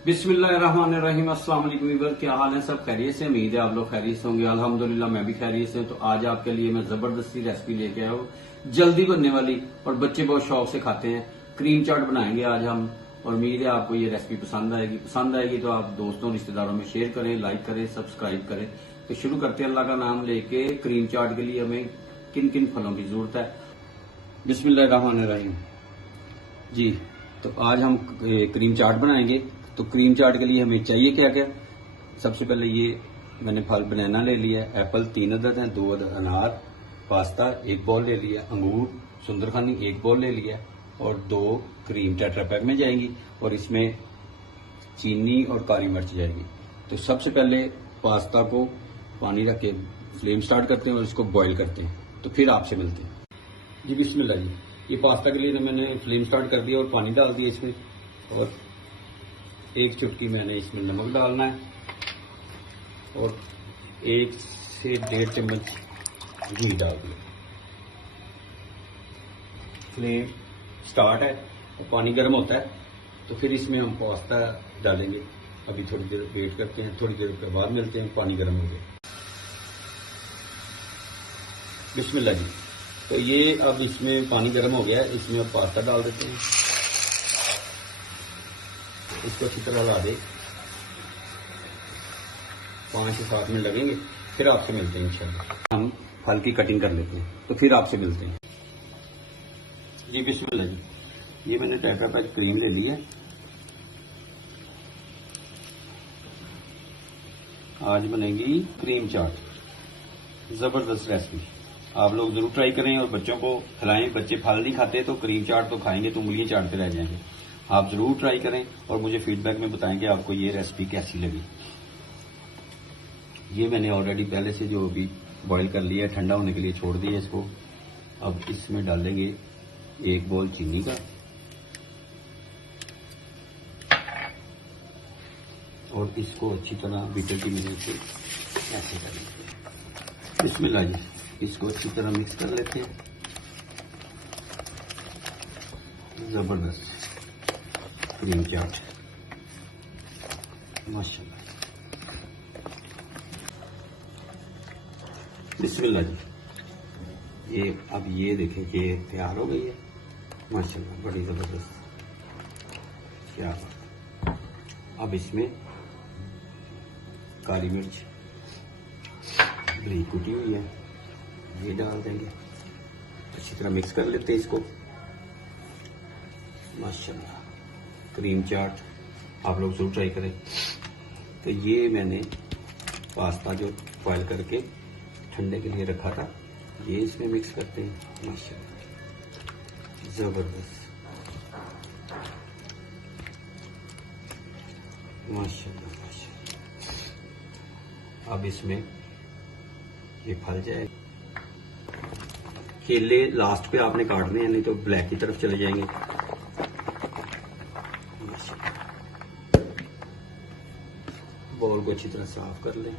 बिस्मिल्लाहिर्रहमानिर्रहीम। अस्सलाम वालेकुम वीवर, क्या हाल है? सब खैरियत से? उम्मीद है आप लोग खैरियत से होंगे। अल्हम्दुलिल्लाह मैं भी खैरियत से हूं। तो आज आपके लिए मैं जबरदस्ती रेसिपी लेके आया हूँ, जल्दी बनने वाली और बच्चे बहुत शौक से खाते हैं। क्रीम चाट बनाएंगे आज हम, और उम्मीद है आपको ये रेसिपी पसंद आएगी। पसंद आएगी तो आप दोस्तों रिश्तेदारों में शेयर करें, लाइक करें, सब्सक्राइब करें। तो शुरू करते हैं अल्लाह का नाम लेके। क्रीम चाट के लिए हमें किन किन फलों की जरूरत है? बिस्मिल्लाहिर्रहमानिर्रहीम जी। तो आज हम क्रीम चाट बनाएंगे। तो क्रीम चाट के लिए हमें चाहिए क्या क्या? सबसे पहले ये मैंने फल बनाना ले लिया, एप्पल 3 अदद हैं, 2 अदद अनार, पास्ता 1 बॉल ले लिया, अंगूर सुंदरखानी 1 बॉल ले लिया, और 2 क्रीम टेट्रा पैक में जाएंगी, और इसमें चीनी और काली मिर्च जाएगी। तो सबसे पहले पास्ता को पानी रख के फ्लेम स्टार्ट करते हैं और इसको बॉईल करते हैं। तो फिर आपसे मिलते हैं जी। बिस्मिल्लाह जी। ये पास्ता के लिए तो मैंने फ्लेम स्टार्ट कर दिया और पानी डाल दिया इसमें, और 1 चुटकी मैंने इसमें नमक डालना है, और 1 से 1.5 चम्मच घी डाल दिया। फ्लेम स्टार्ट है और पानी गर्म होता है, तो फिर इसमें हम पास्ता डालेंगे। अभी थोड़ी देर वेट करते हैं, थोड़ी देर के बाद मिलते हैं। पानी गर्म हो गया। बिस्मिल्लाह जी। तो ये अब इसमें पानी गर्म हो गया है, इसमें अब पास्ता डाल देते हैं। इसको अच्छी तरह ला दे, 5 से 7 मिनट लगेंगे, फिर आपसे मिलते हैं इंशाल्लाह। हम फल की कटिंग कर लेते हैं, तो फिर आपसे मिलते हैं जी। बिस्मिल्लाह जी। ये मैंने टेट्रा पैक क्रीम ले ली है। आज बनेगी क्रीम चाट, जबरदस्त रेसिपी। आप लोग जरूर ट्राई करें और बच्चों को खिलाएं। बच्चे फल नहीं खाते तो क्रीम चाट तो खाएंगे तो उंगलियां चाटते रह जाएंगे। आप जरूर ट्राई करें और मुझे फीडबैक में बताएं कि आपको ये रेसिपी कैसी लगी। ये मैंने ऑलरेडी पहले से जो अभी बॉईल कर लिया है, ठंडा होने के लिए छोड़ दिया इसको। अब इसमें डालेंगे 1 बॉल चीनी का, और इसको अच्छी तरह बीटर की मदद से ऐसे करेंगे। बिस्मिल्लाह जी। इसको अच्छी तरह मिक्स कर लेते हैं। जबरदस्त क्रीम चाट, माशाल्लाह। बिस्मिल्लाह जी। ये अब ये देखें कि तैयार हो गई है, माशाल्लाह, बड़ी जबरदस्त। क्या बात। अब इसमें काली मिर्च बारीक कुटी हुई है, ये डाल देंगे। अच्छी तरह मिक्स कर लेते हैं इसको। माशाल्लाह, क्रीम चाट आप लोग जरूर ट्राई करें। तो ये मैंने पास्ता जो बॉयल करके ठंडे के लिए रखा था, ये इसमें मिक्स करते हैं। माशाल्लाह, जबरदस्त, माशाल्लाह माशाल्लाह। अब इसमें ये फल जाए। केले लास्ट पे आपने काटने हैं, नहीं तो ब्लैक की तरफ चले जाएंगे। बाउल को अच्छी तरह साफ कर लें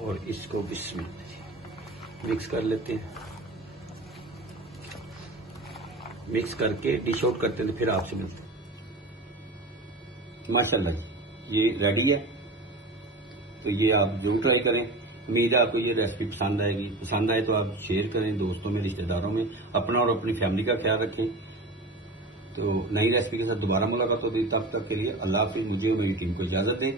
और इसको बिस्मिल्लाह मिक्स कर लेते हैं। मिक्स करके डिश आउट करते हैं, तो फिर आपसे मिलते हैं। माशाल्लाह, ये रेडी है। तो ये आप जरूर ट्राई करें। उम्मीद है आपको ये रेसिपी पसंद आएगी। पसंद आए तो आप शेयर करें दोस्तों में, रिश्तेदारों में। अपना और अपनी फैमिली का ख्याल रखें। तो नई रेसिपी के साथ दोबारा मुलाकात होगी। तब तक के लिए अल्लाह हाफिज। मुझे और मेरी टीम को इजाजत दें।